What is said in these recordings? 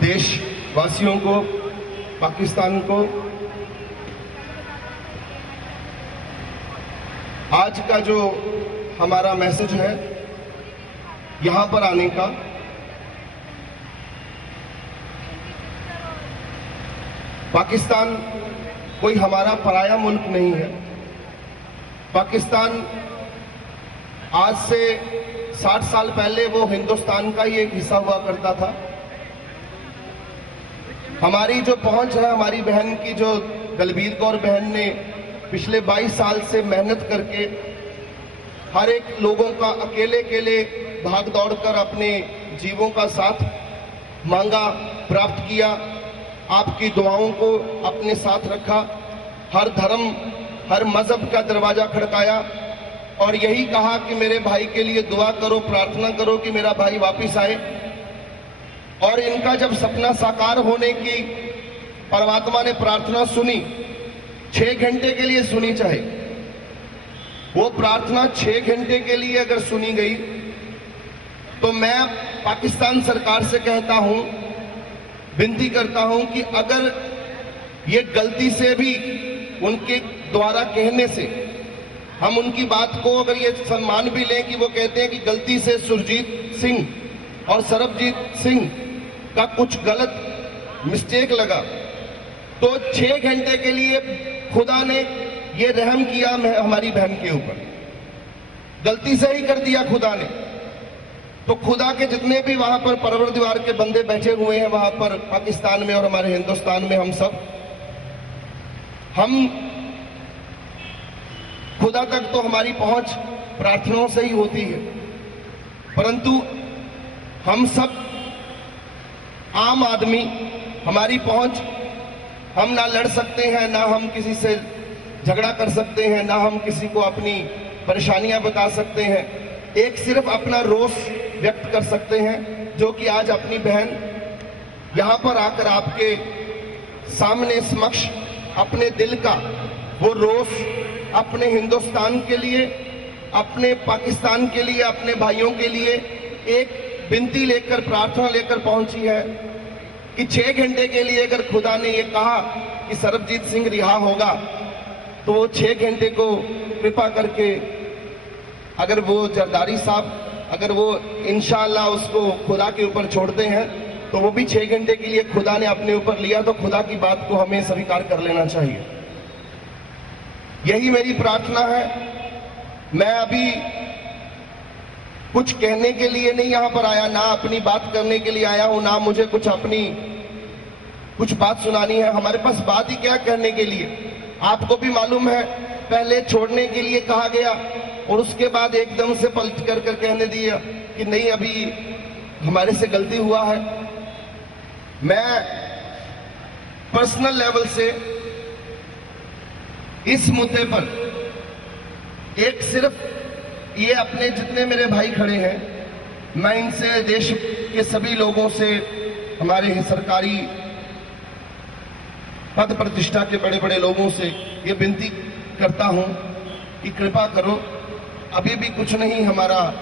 देशवासियों को, पाकिस्तान को, आज का जो हमारा मैसेज है यहां पर आने का, पाकिस्तान कोई हमारा पराया मुल्क नहीं है। पाकिस्तान आज से 60 साल पहले वो हिंदुस्तान का ही एक हिस्सा हुआ करता था। हमारी जो पहुंच है, हमारी बहन की, जो दलबीर कौर बहन ने पिछले 22 साल से मेहनत करके हर एक लोगों का अकेले अकेले भाग दौड़ कर अपने जीवों का साथ मांगा, प्राप्त किया, आपकी दुआओं को अपने साथ रखा, हर धर्म, हर मजहब का दरवाजा खड़काया और यही कहा कि मेरे भाई के लिए दुआ करो, प्रार्थना करो कि मेरा भाई वापस आए। और इनका जब सपना साकार होने की परमात्मा ने प्रार्थना सुनी, 6 घंटे के लिए सुनी, चाहे वो प्रार्थना 6 घंटे के लिए अगर सुनी गई, तो मैं पाकिस्तान सरकार से कहता हूं, विनती करता हूं कि अगर ये गलती से भी उनके द्वारा कहने से हम उनकी बात को अगर ये सम्मान भी लें कि वो कहते हैं कि गलती से सुरजीत सिंह और सरबजीत सिंह का कुछ गलत मिस्टेक लगा, तो 6 घंटे के लिए खुदा ने ये रहम किया हमारी बहन के ऊपर, गलती से ही कर दिया खुदा ने। तो खुदा के जितने भी वहां पर परवरदिगार के बंदे बैठे हुए हैं वहां पर पाकिस्तान में और हमारे हिंदुस्तान में, हम खुदा तक तो हमारी पहुंच प्रार्थनाओं से ही होती है, परंतु हम सब आम आदमी, हमारी पहुंच, हम ना लड़ सकते हैं, ना हम किसी से झगड़ा कर सकते हैं, ना हम किसी को अपनी परेशानियां बता सकते हैं। एक सिर्फ अपना रोष व्यक्त कर सकते हैं, जो कि आज अपनी बहन यहां पर आकर आपके सामने समक्ष अपने दिल का वो रोष अपने हिंदुस्तान के लिए, अपने पाकिस्तान के लिए, अपने भाइयों के लिए एक विनती लेकर, प्रार्थना लेकर पहुंची है कि 6 घंटे के लिए अगर खुदा ने ये कहा कि सरबजीत सिंह रिहा होगा, तो वो 6 घंटे को कृपा करके, अगर वो जरदारी साहब, अगर वो इंशाअल्लाह उसको खुदा के ऊपर छोड़ते हैं, तो वो भी 6 घंटे के लिए खुदा ने अपने ऊपर लिया, तो खुदा की बात को हमें स्वीकार कर लेना चाहिए। यही मेरी प्रार्थना है। मैं अभी कुछ कहने के लिए नहीं यहां पर आया, ना अपनी बात करने के लिए आया हूं, ना मुझे कुछ बात सुनानी है। हमारे पास बात ही क्या करने के लिए। आपको भी मालूम है, पहले छोड़ने के लिए कहा गया और उसके बाद एकदम से पलट कर कहने दिया कि नहीं, अभी हमारे से गलती हुआ है। मैं पर्सनल लेवल से इस मुद्दे पर एक सिर्फ ये अपने जितने मेरे भाई खड़े हैं, मैं इनसे, देश के सभी लोगों से, हमारे सरकारी पद प्रतिष्ठा के बड़े बड़े लोगों से ये विनती करता हूं कि कृपा करो, अभी भी कुछ नहीं, हमारा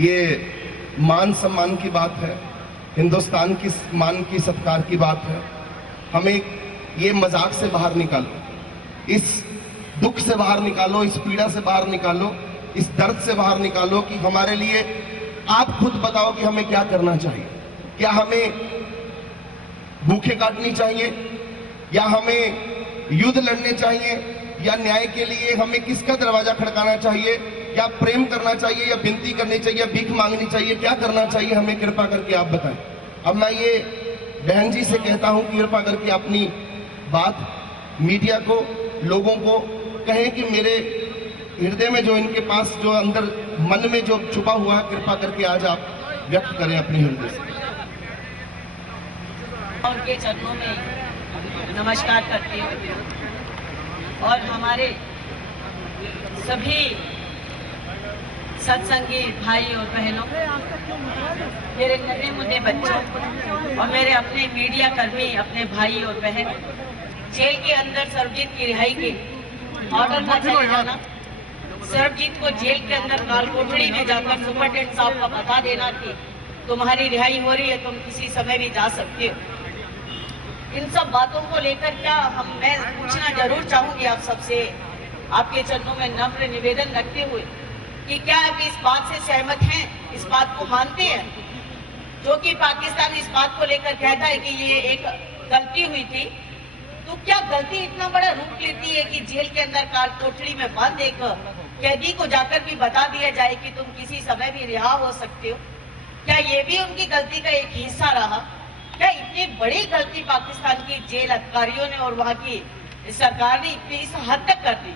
ये मान सम्मान की बात है, हिंदुस्तान की मान की सत्कार की बात है। हमें ये मजाक से बाहर निकालो, इस दुख से बाहर निकालो, इस पीड़ा से बाहर निकालो, इस दर्द से बाहर निकालो कि हमारे लिए आप खुद बताओ कि हमें क्या करना चाहिए। क्या हमें भूखे काटनी चाहिए, या हमें युद्ध लड़ने चाहिए, या न्याय के लिए हमें किसका दरवाजा खड़काना चाहिए, या प्रेम करना चाहिए, या विनती करनी चाहिए, या भीख मांगनी चाहिए, क्या करना चाहिए, हमें कृपा करके आप बताएं। अब मैं ये बहन जी से कहता हूं कि कृपा करके अपनी बात मीडिया को, लोगों को कहें कि मेरे हृदय में जो, इनके पास जो अंदर मन में जो छुपा हुआ है, कृपा करके आज आप व्यक्त करें अपने हृदय से। उनके चरणों में नमस्कार करती हूँ और हमारे सभी सत्संगी भाई और बहनों, मेरे नन्हे मुन्ने बच्चों और मेरे अपने मीडिया कर्मी, अपने भाई और बहन, जेल के अंदर सरबजीत की रिहाई के ऑर्डर का चले जाना, सरबजीत को जेल के अंदर काल कोठड़ी में जाकर सुपरटेंडेंट साहब का बता देना कि तुम्हारी रिहाई हो रही है, तुम किसी समय भी जा सकते हो। इन सब बातों को लेकर मैं पूछना जरूर चाहूंगी आप सबसे, आपके चरणों में नम्र निवेदन रखते हुए कि क्या आप इस बात से सहमत हैं, इस बात को मानते हैं जो कि पाकिस्तान इस बात को लेकर कहता है कि ये एक गलती हुई थी। तो क्या गलती इतना बड़ा रूप लेती है कि जेल के अंदर काल कोठरी में बंद एक कैदी को जाकर भी बता दिया जाए कि तुम किसी समय भी रिहा हो सकते हो? क्या ये भी उनकी गलती का एक हिस्सा रहा? क्या इतनी बड़ी गलती पाकिस्तान की जेल अधिकारियों ने और वहां की सरकार ने इतनी इस हद तक कर दी?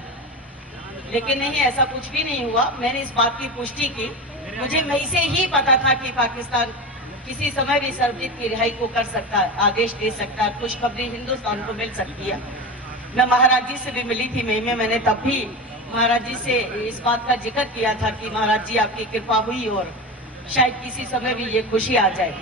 लेकिन नहीं, ऐसा कुछ भी नहीं हुआ। मैंने इस बात की पुष्टि की, मुझे मई से ही पता था कि पाकिस्तान किसी समय भी सरबजीत की रिहाई को कर सकता है, आदेश दे सकता है, खुशखबरी हिंदुस्तान को मिल सकती है। मैं महाराज जी से भी मिली थी मई में, मैंने तब भी महाराज जी से इस बात का जिक्र किया था कि महाराज जी आपकी कृपा हुई और शायद किसी समय भी ये खुशी आ जाए।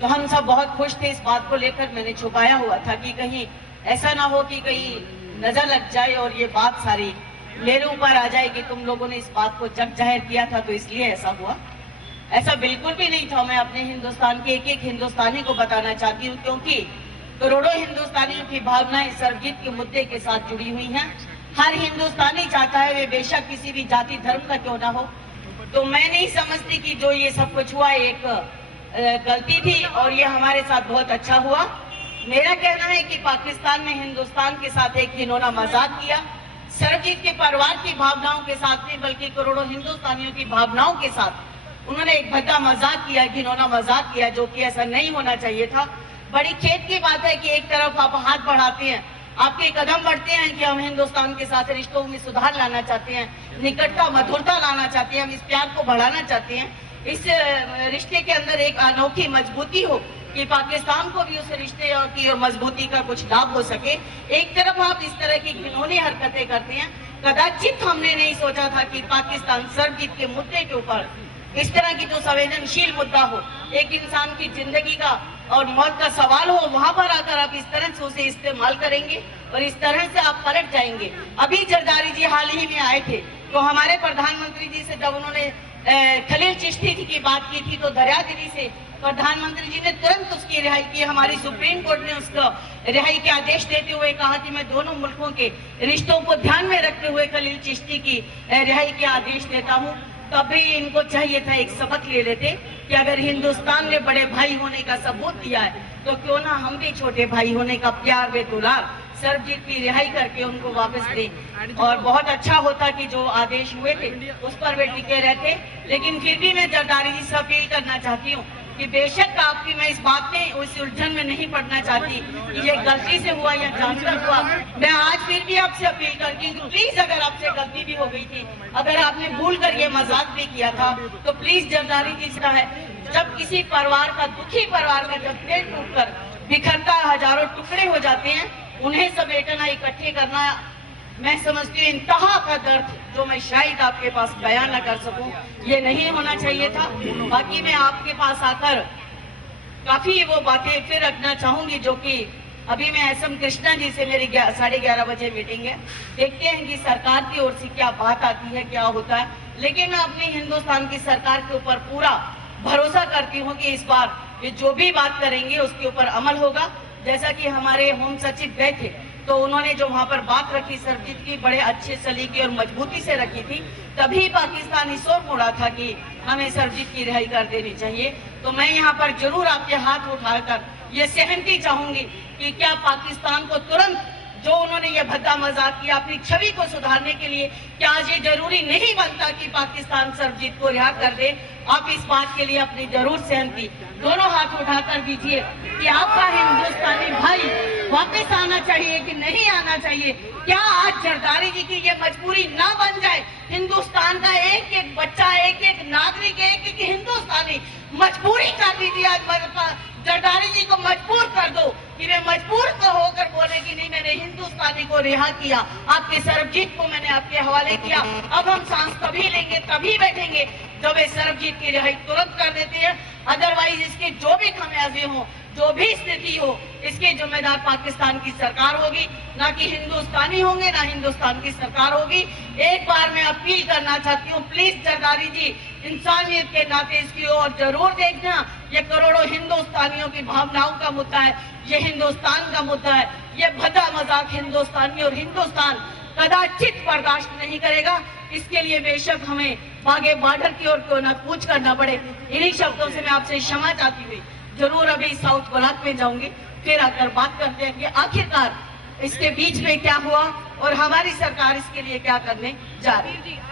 तो हम सब बहुत खुश थे इस बात को लेकर। मैंने छुपाया हुआ था कि कहीं ऐसा ना हो कि कहीं नजर लग जाए और ये बात सारी मेरे ऊपर आ जाए कि तुम लोगों ने इस बात को जग जाहिर किया था तो इसलिए ऐसा हुआ। ऐसा बिल्कुल भी नहीं था। मैं अपने हिंदुस्तान के एक एक हिंदुस्तानी को बताना चाहती हूँ, क्योंकि करोड़ों हिंदुस्तानियों की भावनाएं सरबजीत के मुद्दे के साथ जुड़ी हुई हैं। हर हिंदुस्तानी चाहता है, वे बेशक किसी भी जाति धर्म का क्यों ना हो। तो मैं नहीं समझती कि जो ये सब कुछ हुआ एक गलती थी और ये हमारे साथ बहुत अच्छा हुआ। मेरा कहना है कि पाकिस्तान ने हिंदुस्तान के साथ एक घिनौना मजाक किया, सरबजीत के परिवार की भावनाओं के साथ नहीं बल्कि करोड़ों हिंदुस्तानियों की भावनाओं के साथ उन्होंने एक भद्दा मजाक किया, घिनौना मजाक किया, जो कि ऐसा नहीं होना चाहिए था। बड़ी खेद की बात है कि एक तरफ आप हाथ बढ़ाते हैं, आपके कदम बढ़ते हैं कि हम हिंदुस्तान के साथ रिश्तों में सुधार लाना चाहते हैं, निकटता मधुरता लाना चाहते हैं, हम इस प्यार को बढ़ाना चाहते हैं, इस रिश्ते के अंदर एक अनोखी मजबूती हो कि पाकिस्तान को भी उस रिश्ते की और मजबूती का कुछ लाभ हो सके। एक तरफ आप इस तरह की घिनौनी हरकतें करते हैं। कदाचित हमने नहीं सोचा था कि पाकिस्तान सरबजीत के मुद्दे के ऊपर इस तरह की जो संवेदनशील मुद्दा हो, एक इंसान की जिंदगी का और मौत का सवाल हो, वहां पर आकर आप इस तरह से उसे इस्तेमाल करेंगे और इस तरह से आप पलट जाएंगे। अभी जरदारी जी हाल ही में आए थे तो हमारे प्रधानमंत्री जी से जब उन्होंने खलील चिश्ती की बात की थी तो दरियादिली से प्रधानमंत्री जी ने तुरंत उसकी रिहाई की। हमारी सुप्रीम कोर्ट ने उसको रिहाई के आदेश देते हुए कहा कि मैं दोनों मुल्कों के रिश्तों को ध्यान में रखते हुए खलील चिश्ती की रिहाई के आदेश देता हूँ। तभी इनको चाहिए था एक सबक ले लेते कि अगर हिंदुस्तान ने बड़े भाई होने का सबूत दिया है तो क्यों ना हम भी छोटे भाई होने का प्यार व दुलार सरबजीत की रिहाई करके उनको वापस दें। और बहुत अच्छा होता कि जो आदेश हुए थे उस पर वे टिके रहते। लेकिन फिर भी मैं जरदारी जी से अपील करना चाहती हूँ कि बेशक आपकी मैं इस बात में उस उलझन में नहीं पड़ना चाहती कि ये गलती से हुआ या जानकर हुआ। मैं आज फिर भी आपसे अपील करती हूँ कि प्लीज अगर आपसे गलती भी हो गई थी, अगर आपने भूल कर ये मजाक भी किया था तो प्लीज जरदारी जी से है, जब किसी परिवार का दुखी परिवार का जब पेट टूटकर बिखरता हजारों टुकड़े हो जाते हैं, उन्हें समेटना इकट्ठे करना मैं समझती हूँ इंतहा का दर्द जो मैं शायद आपके पास बयान न कर सकूं, ये नहीं होना चाहिए था। बाकी मैं आपके पास आकर काफी वो बातें फिर रखना चाहूंगी जो कि अभी मैं SM कृष्णा जी से मेरी 11:30 बजे मीटिंग है, देखते हैं कि सरकार की ओर से क्या बात आती है, क्या होता है। लेकिन मैं अपनी हिंदुस्तान की सरकार के ऊपर पूरा भरोसा करती हूँ कि इस बार ये जो भी बात करेंगे उसके ऊपर अमल होगा। जैसा कि हमारे होम सचिव गए थे तो उन्होंने जो वहां पर बात रखी सरबजीत की बड़े अच्छे सलीके और मजबूती से रखी थी, तभी पाकिस्तान इस ओर मुड़ा था कि हमें सरबजीत की रिहाई कर देनी चाहिए। तो मैं यहाँ पर जरूर आपके हाथ उठाकर ये सहमति चाहूंगी कि क्या पाकिस्तान को तुरंत जो उन्होंने ये भद्दा मजाक किया अपनी छवि को सुधारने के लिए, क्या आज ये जरूरी नहीं बनता कि पाकिस्तान सरबजीत को रिहा कर दे? आप इस बात के लिए अपनी जरूर सहमति दोनों हाथ उठाकर दीजिए कि आपका हिंदुस्तानी भाई वापस आना चाहिए कि नहीं आना चाहिए। क्या आज जरदारी जी की ये मजबूरी ना बन जाए? हिंदुस्तान का एक एक बच्चा, एक एक नागरिक, एक एक हिंदुस्तानी मजबूरी कर दीजिए। आज जरदारी जी को मजबूर कर दो कि वे मजबूर तो होकर बोले कि नहीं, मैंने हिंदुस्तानी को रिहा किया, आपके सरबजीत को मैंने आपके हवाले किया, अब हम सांस तभी लेंगे, तभी बैठेंगे जब वे सरबजीत की रिहाई तुरंत कर देते हैं। अदरवाइज इसके जो भी खमियाजे हो, जो भी स्थिति हो, इसके जिम्मेदार पाकिस्तान की सरकार होगी, ना कि हिंदुस्तानी होंगे, ना हिंदुस्तान की सरकार होगी। एक बार मैं अपील करना चाहती हूँ, प्लीज जरदारी जी, इंसानियत के नाते इसकी ओर जरूर देखना। ये करोड़ों हिंदुस्तानियों की भावनाओं का मुद्दा है, ये हिंदुस्तान का मुद्दा है। ये भद्दा मजाक हिंदुस्तानी और हिंदुस्तान कदाचित बर्दाश्त नहीं करेगा। इसके लिए बेशक हमें आगे बॉर्डर की ओर क्यों ना कूच करना पड़े। इन्हीं शब्दों से मैं आपसे क्षमा चाहती हुई जरूर अभी साउथ ब्लॉक में जाऊंगी, फिर आकर बात करते हैं कि आखिरकार इसके बीच में क्या हुआ और हमारी सरकार इसके लिए क्या करने जा रही है।